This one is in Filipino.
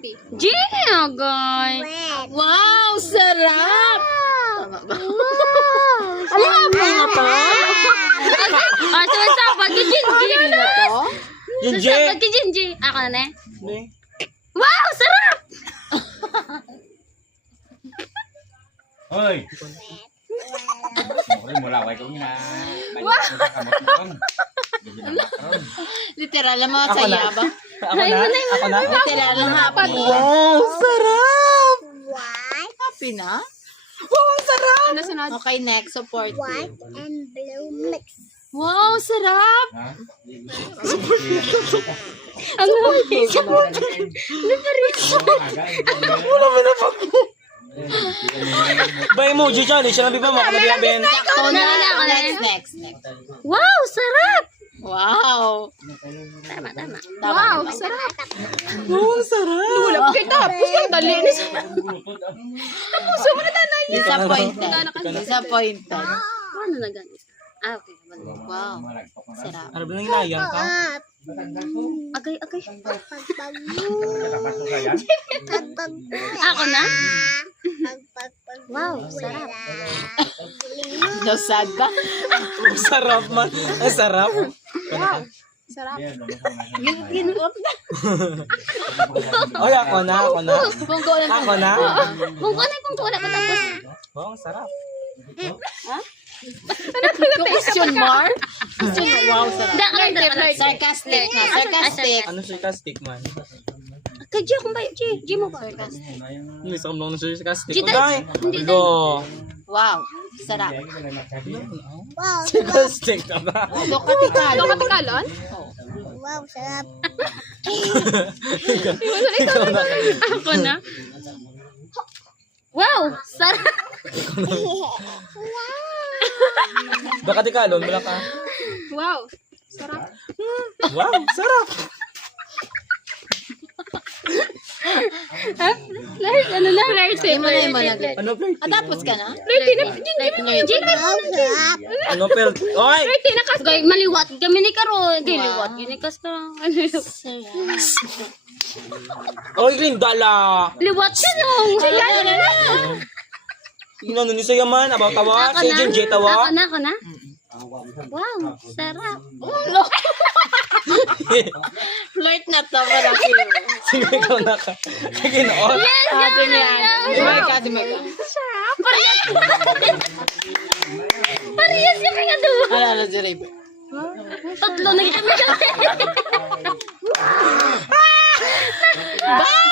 Happy. Ginagay. Wow, sarap. Alam mo nga pa? Ah, so pag-ginji na to? Ginji! Pag-ginji. Ako na eh. Wow, sarap! Ơi. Mula ko na. Literal lang mga saya ba? Ako na? Ako na? Literal lang happy. Wow, sarap! Happy na? Wow, sarap! Ano sunod? Okay, next. Support. White and blue mix. Wow, sarap! Ang Wala mo na pa. Ba emoji challenge, siya nabi ba makanabihan? Sakto na. Ako na. Next. Wow, sarap! Wow. Tama. Wow, sarap! Wow, sarap! Wala pa kayo tapos yung dali. Tapos mo na tanay. Disappointed. Ano na ganito? Ah, okay. Wow. Sarap. Ano ba nang inayang ka? Agay. Pagpag Ako na? Wow, sarap. No sad ba? Ang sarap man. Ang sarap. Sarap. Oy, ako na. Punggo na. Ako na. Kung wala pa tapos. Wow, ang sarap. Question mark? Wow, sarap. Sarap. Sarcastic na. Sarcastic. Ano sarcastic man? Kay G akong bayo. G mo ba? Yung isa kong lang sarcastic. Gita- Okay. hindi Go. Wow. Sarap. Wow, Sarcastic na ba? Lokatikalon. Lokatikalon? wow, sarap. Ikaw na. Ako na? Wow, sarap. Baka di kalon, wala ka. Wow, sarap. Wow, sarap. Ano na? Flirty. Ano flirty? Tapos ka na? Flirty na. G. Wow, sarap. Ano flirty? Oy! Flirty na kas. Gay, maliwat. Kami ni Karon. Gay, liwat. Gini kas na. Oy, Glinda la. Liwat siya nung. Tingnan ni saya man, about tawa. Si Jinje tawa. Ako na. Wow, sarap. Flirt na to. Parang Sige, ikaw na ka. Sige na, oh. Atin yan. Dimay ka. Sarap. Parehas kami nga doon. Ano, Jerry? Tatlo na kami. Bye!